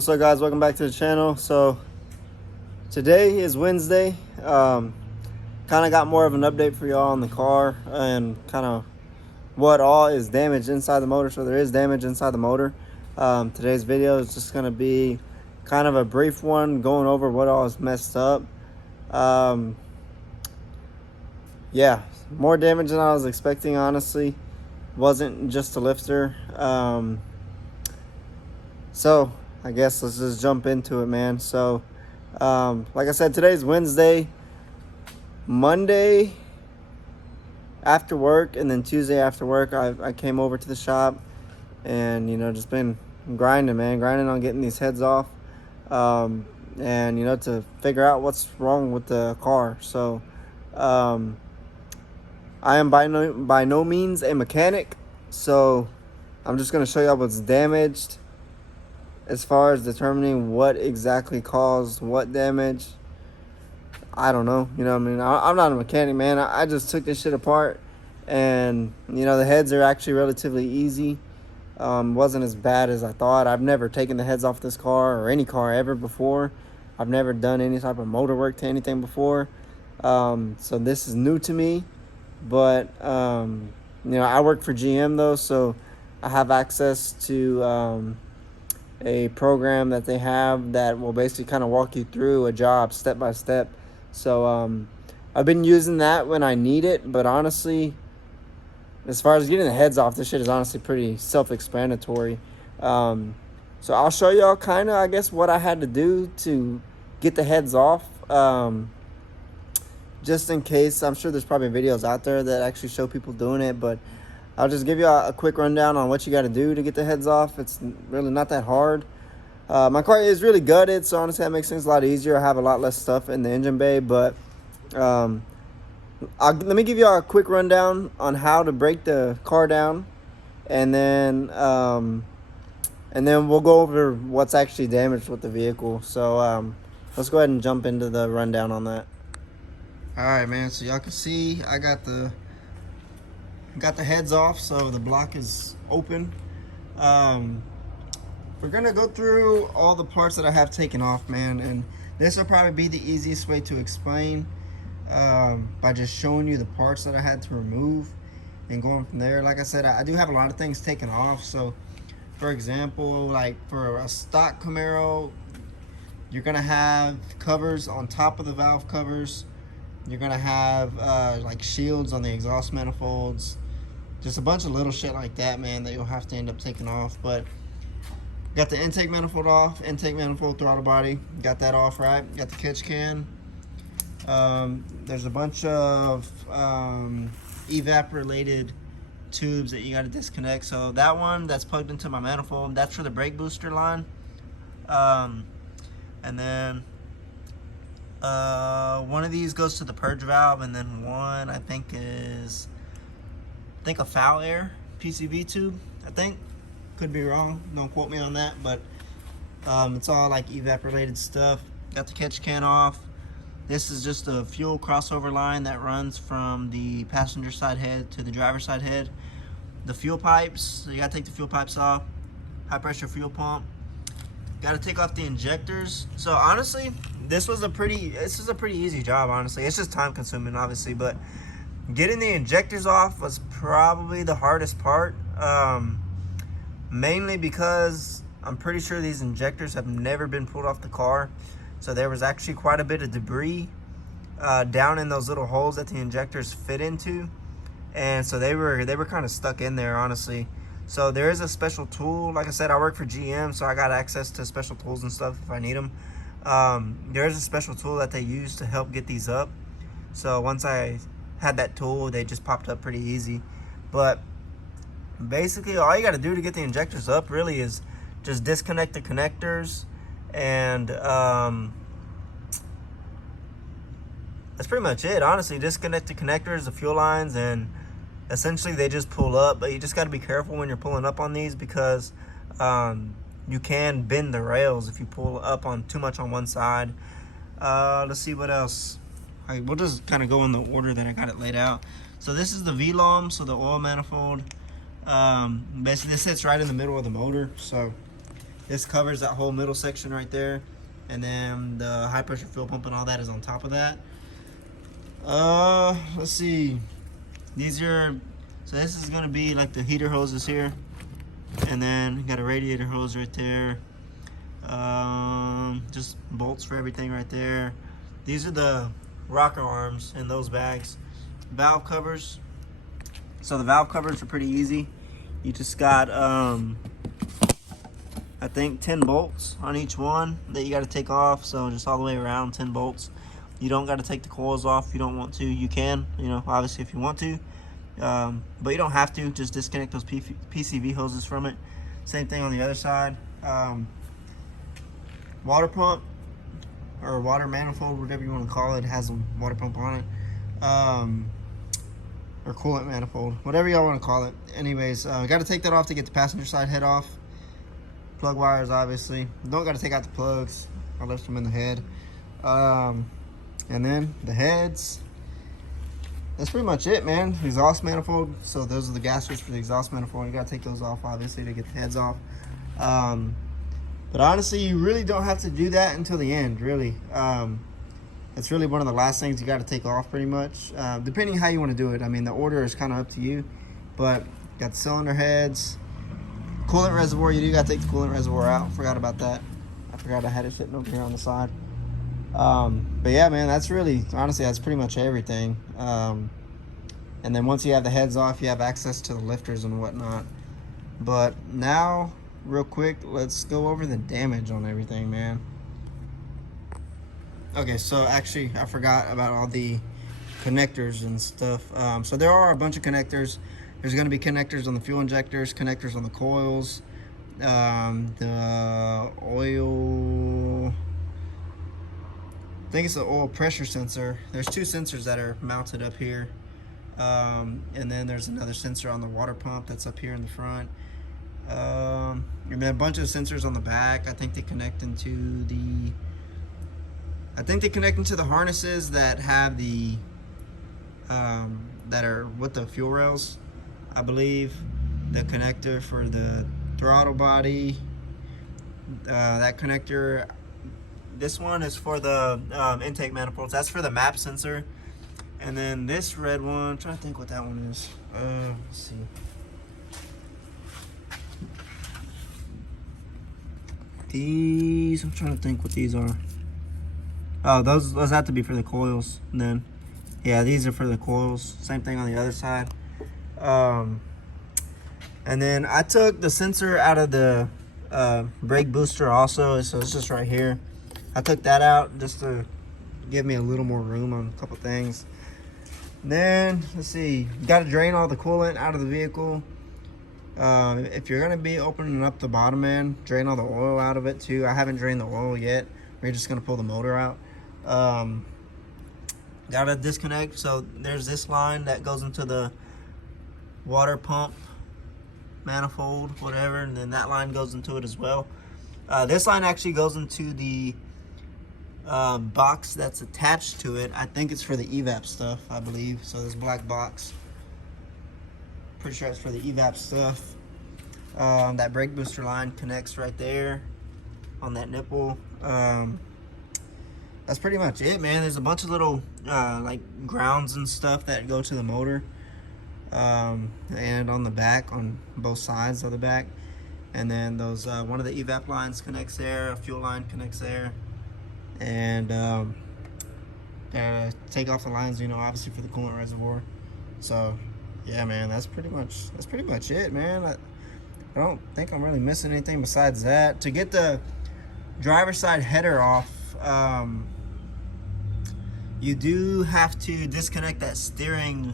What's up, guys? Welcome back to the channel. So today is Wednesday. Kind of got more of an update for y'all on the car and kind of what all is damaged inside the motor. So there is damage inside the motor. Today's video is just going to be kind of a brief one, going over what all is messed up. Yeah, more damage than I was expecting, honestly. Wasn't just a lifter. So I guess let's just jump into it, man. So like I said, today's Wednesday. Monday after work and then Tuesday after work, I came over to the shop and, you know, just been grinding, man. Grinding on getting these heads off and, you know, to figure out what's wrong with the car. So I am by no means a mechanic, so I'm just going to show y'all what's damaged as far as determining what exactly caused what damage. I don't know, you know what I mean? I'm not a mechanic, man. I just took this shit apart, and, you know, the heads are actually relatively easy. Wasn't as bad as I thought. I've never taken the heads off this car or any car ever before. I've never done any type of motor work to anything before. So this is new to me. But, you know, I work for GM, though, so I have access to a program that they have that will basically kind of walk you through a job step by step. So I've been using that when I need it, but honestly, as far as getting the heads off, this shit is honestly pretty self-explanatory. So I'll show y'all kind of, I guess, what I had to do to get the heads off. Just in case, I'm sure there's probably videos out there that actually show people doing it, but I'll just give you a quick rundown on what you got to do to get the heads off. It's really not that hard. My car is really gutted, so honestly that makes things a lot easier. I have a lot less stuff in the engine bay, but let me give you a quick rundown on how to break the car down, and then we'll go over what's actually damaged with the vehicle. So let's go ahead and jump into the rundown on that. All right, man, so y'all can see I got the heads off, so the block is open. We're gonna go through all the parts that I have taken off, man, and this will probably be the easiest way to explain by just showing you the parts that I had to remove and going from there. Like I said, I do have a lot of things taken off. So for example, like for a stock Camaro, you're gonna have covers on top of the valve covers. You're gonna have like shields on the exhaust manifolds, just a bunch of little shit like that, man, that you'll have to end up taking off. But got the intake manifold off, intake manifold, throttle body, got that off, right? Got the catch can. There's a bunch of evap related tubes that you got to disconnect. So that one that's plugged into my manifold, that's for the brake booster line. And then one of these goes to the purge valve, and then one I think is a foul air PCV tube. I think, could be wrong, don't quote me on that, but it's all like evap related stuff. Got the catch can off. This is just a fuel crossover line that runs from the passenger side head to the driver's side head. The fuel pipes, so you gotta take the fuel pipes off. High pressure fuel pump. Got to take off the injectors. So honestly, this is a pretty easy job, honestly. It's just time consuming, obviously, but getting the injectors off was probably the hardest part. Mainly because I'm pretty sure these injectors have never been pulled off the car. So there was actually quite a bit of debris down in those little holes that the injectors fit into. And so they were kind of stuck in there, honestly. So there is a special tool. Like I said, I work for GM, so I got access to special tools and stuff if I need them. There is a special tool that they use to help get these up. So once I had that tool, they just popped up pretty easy. But basically, all you got to do to get the injectors up really is just disconnect the connectors, and that's pretty much it, honestly. Disconnect the connectors, the fuel lines, and essentially they just pull up. But you just got to be careful when you're pulling up on these, because you can bend the rails if you pull up on too much on one side. Let's see what else. We'll just kind of go in the order that I got it laid out. So this is the VLOM, so the oil manifold. Basically this sits right in the middle of the motor. So This covers that whole middle section right there, and then the high pressure fuel pump and all that is on top of that. Let's see. These are, so this is gonna be like the heater hoses here, and then you got a radiator hose right there. Just bolts for everything right there. These are the rocker arms in those bags. Valve covers. So the valve covers are pretty easy. You just got I think 10 bolts on each one that you got to take off. So just all the way around 10 bolts. You don't got to take the coils off if you don't want to. You can, you know, obviously if you want to, but you don't have to. Just disconnect those PCV hoses from it. Same thing on the other side. Water pump or water manifold, whatever you want to call it, has a water pump on it, or coolant manifold, whatever y'all want to call it. Anyways, got to take that off to get the passenger side head off. Plug wires, obviously. Don't got to take out the plugs. I left them in the head. And then the heads. That's pretty much it, man. Exhaust manifold. So those are the gaskets for the exhaust manifold. You got to take those off, obviously, to get the heads off. But honestly, you really don't have to do that until the end, really. It's really one of the last things you got to take off, pretty much. Depending how you want to do it. I mean, the order is kind of up to you. But got the cylinder heads. Coolant reservoir, you do got to take the coolant reservoir out. Forgot about that. I forgot I had it sitting over here on the side. But yeah, man, that's really, honestly, that's pretty much everything. And then once you have the heads off, you have access to the lifters and whatnot. But now, real quick, let's go over the damage on everything, man. Okay, so actually I forgot about all the connectors and stuff. So there are a bunch of connectors. There's going to be connectors on the fuel injectors, connectors on the coils, the oil, I think it's the oil pressure sensor. There's two sensors that are mounted up here, and then there's another sensor on the water pump that's up here in the front. And then a bunch of sensors on the back. I think they connect into the harnesses that have the that are with the fuel rails, I believe. The connector for the throttle body, that connector. This one is for the intake manifolds. That's for the map sensor. And then this red one, I'm trying to think what that one is. Let's see. These, I'm trying to think what these are. Oh, those have to be for the coils. And then, yeah, these are for the coils. Same thing on the other side. And then I took the sensor out of the brake booster also, so it's just right here. I took that out just to give me a little more room on a couple things. And then, let's see, you got to drain all the coolant out of the vehicle. If you're going to be opening up the bottom end, drain all the oil out of it too. I haven't drained the oil yet. We're just going to pull the motor out. Got to disconnect. So there's this line that goes into the water pump manifold, whatever, and then that line goes into it as well. This line actually goes into the box that's attached to it. I think it's for the evap stuff, I believe. So this black box, pretty sure it's for the evap stuff. That brake booster line connects right there on that nipple. That's pretty much it, man. There's a bunch of little like grounds and stuff that go to the motor, and on the back, on both sides of the back. And then those one of the evap lines connects there, a fuel line connects there, and take off the lines, you know, obviously for the coolant reservoir. So yeah, man, that's pretty much it, man. I don't think I'm really missing anything besides that. To get the driver's side header off, you do have to disconnect that steering,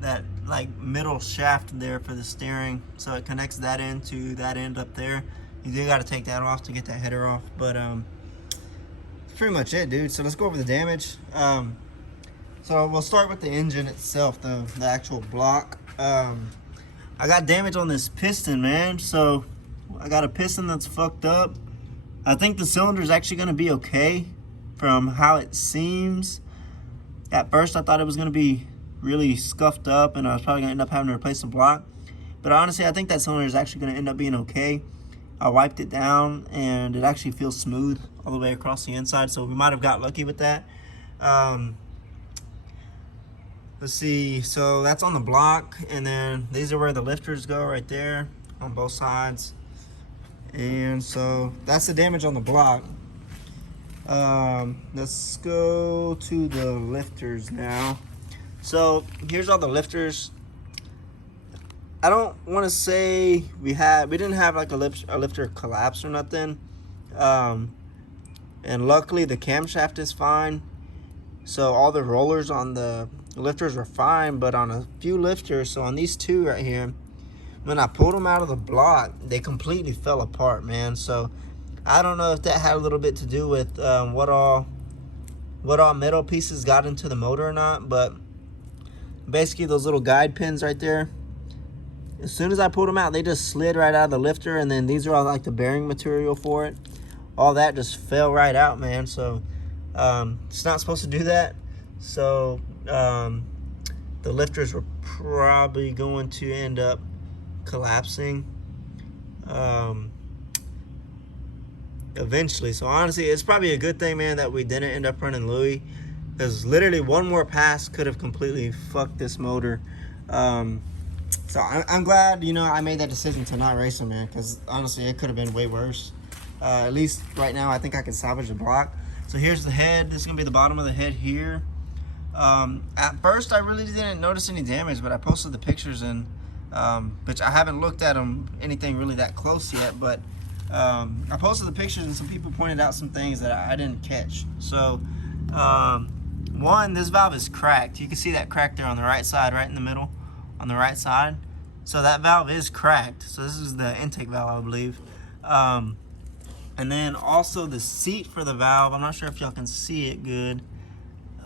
that like middle shaft there for the steering, so it connects that into that end up there. You do got to take that off to get that header off. But that's pretty much it, dude. So let's go over the damage. So we'll start with the engine itself, the actual block. I got damage on this piston, man. So I got a piston that's fucked up. I think the cylinder is actually going to be okay from how it seems. At first I thought it was going to be really scuffed up and I was probably going to end up having to replace the block. But honestly, I think that cylinder is actually going to end up being okay. I wiped it down and it actually feels smooth all the way across the inside, so we might have got lucky with that. Let's see, so that's on the block, and then these are where the lifters go right there on both sides. And so that's the damage on the block. Let's go to the lifters now. So here's all the lifters. I don't want to say we didn't have like a lifter collapse or nothing. And luckily the camshaft is fine. So all the rollers on the lifters were fine, but on a few lifters, so on these two right here, when I pulled them out of the block, they completely fell apart, man. So I don't know if that had a little bit to do with what all metal pieces got into the motor or not, but basically those little guide pins right there, as soon as I pulled them out, they just slid right out of the lifter, and then these are all like the bearing material for it. All that just fell right out, man. So it's not supposed to do that. So the lifters were probably going to end up collapsing eventually. So honestly, it's probably a good thing, man, that we didn't end up running Louis, because literally one more pass could have completely fucked this motor. So I'm glad, you know, I made that decision to not race him, man, because honestly it could have been way worse. At least right now I think I can salvage the block. So here's the head. This is gonna be the bottom of the head here. At first I really didn't notice any damage, but I posted the pictures, and which I haven't looked at them anything really that close yet, but I posted the pictures and some people pointed out some things that I didn't catch. So one, this valve is cracked. You can see that crack there on the right side, right in the middle on the right side. So that valve is cracked. So this is the intake valve, I believe. And then also the seat for the valve, I'm not sure if y'all can see it good.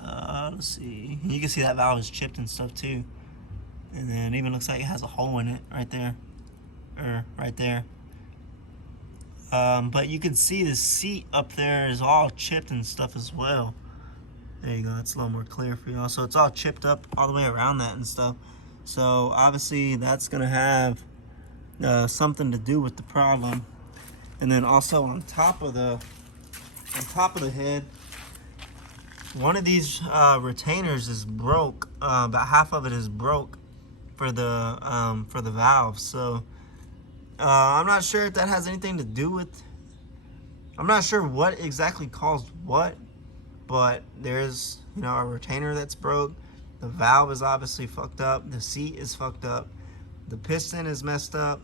Let's see. You can see that valve is chipped and stuff too. And then it even looks like it has a hole in it right there. Or right there. But you can see the seat up there is all chipped and stuff as well. There you go, that's a little more clear for y'all. So it's all chipped up all the way around that and stuff. So obviously that's gonna have something to do with the problem. And then also on top of the head, one of these retainers is broke. About half of it is broke for the valve. So I'm not sure if that has anything to do with. I'm not sure what exactly caused what, but there's, you know, a retainer that's broke. The valve is obviously fucked up. The seat is fucked up. The piston is messed up,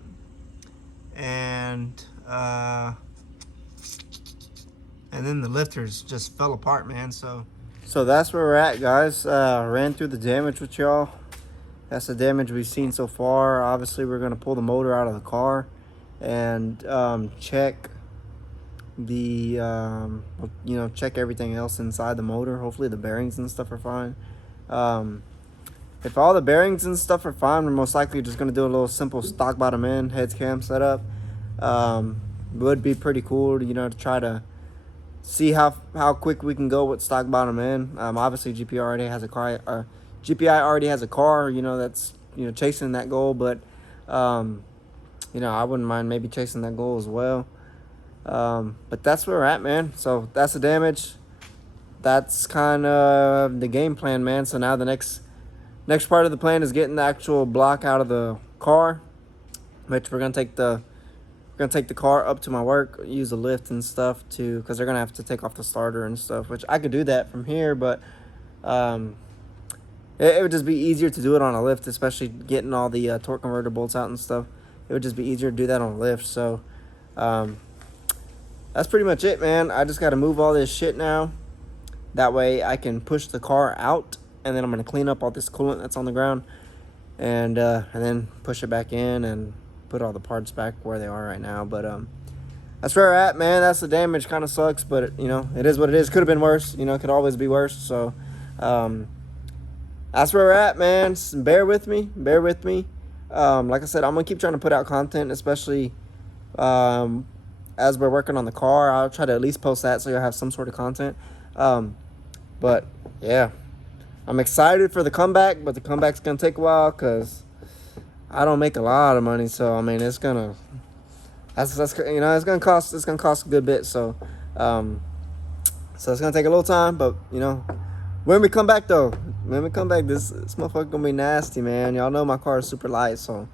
and then the lifters just fell apart, man. So that's where we're at, guys. Ran through the damage with y'all. That's the damage we've seen so far. Obviously, we're gonna pull the motor out of the car and check the check everything else inside the motor. Hopefully the bearings and stuff are fine. If all the bearings and stuff are fine, we're most likely just going to do a little simple stock bottom end heads cam setup. Would be pretty cool, you know, to try to see how quick we can go with stock bottom end. Obviously GPI already has a car, you know, that's, you know, chasing that goal, but you know, I wouldn't mind maybe chasing that goal as well. But that's where we're at, man. So that's the damage. That's kind of the game plan, man. So now the next part of the plan is getting the actual block out of the car, which we're gonna take the car up to my work, use a lift and stuff too, because they're gonna have to take off the starter and stuff, which I could do that from here, but it would just be easier to do it on a lift, especially getting all the torque converter bolts out and stuff. It would just be easier to do that on a lift. So that's pretty much it, man. I just got to move all this shit now. That way I can push the car out, and then I'm going to clean up all this coolant that's on the ground, and then push it back in and put all the parts back where they are right now. But that's where we're at, man. That's the damage. Kind of sucks, but you know, it is what it is. Could have been worse. You know, it could always be worse. So that's where we're at, man. Just bear with me. Like I said, I'm going to keep trying to put out content, especially as we're working on the car. I'll try to at least post that so you'll have some sort of content. But yeah, I'm excited for the comeback, but the comeback's gonna take a while because I don't make a lot of money. So I mean, it's gonna that's you know, it's gonna cost a good bit. So it's gonna take a little time, but you know, when we come back though, this motherfucker gonna be nasty, man. Y'all know my car is super light, so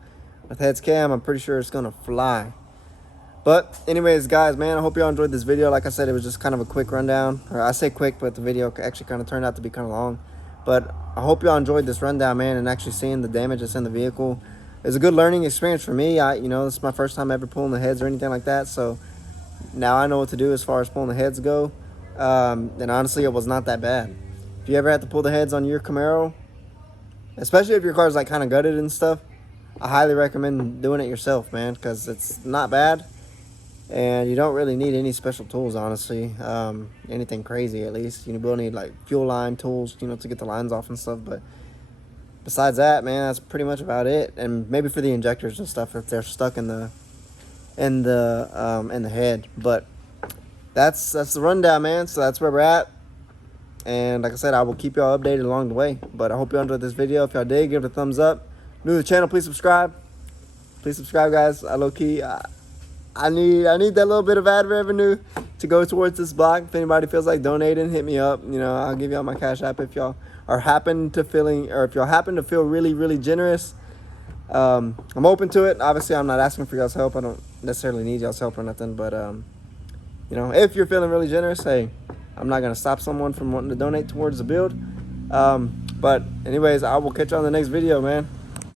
with heads cam, I'm pretty sure it's gonna fly. But anyways, guys, man, I hope y'all enjoyed this video. Like I said, it was just kind of a quick rundown. Or I say quick, but the video actually kind of turned out to be kind of long. But I hope y'all enjoyed this rundown, man, and actually seeing the damage that's in the vehicle. It's a good learning experience for me. You know, this is my first time ever pulling the heads or anything like that. So now I know what to do as far as pulling the heads go. And honestly, it was not that bad. If you ever had to pull the heads on your Camaro, especially if your car's like kind of gutted and stuff, I highly recommend doing it yourself, man, because it's not bad. And you don't really need any special tools, honestly. Anything crazy, at least. You will need like fuel line tools, you know, to get the lines off and stuff. But besides that, man, that's pretty much about it. And maybe for the injectors and stuff, if they're stuck in the head. But that's the rundown, man. So that's where we're at. And like I said, I will keep y'all updated along the way. But I hope y'all enjoyed this video. If y'all did, give it a thumbs up. New to the channel, please subscribe. Please subscribe, guys. I low-key, I need that little bit of ad revenue to go towards this block. If anybody feels like donating, hit me up. You know, I'll give y'all my Cash App if y'all happen to feel really, really generous. I'm open to it. Obviously, I'm not asking for y'all's help. I don't necessarily need y'all's help or nothing. But you know, if you're feeling really generous, hey, I'm not gonna stop someone from wanting to donate towards the build. But anyways, I will catch you on the next video, man.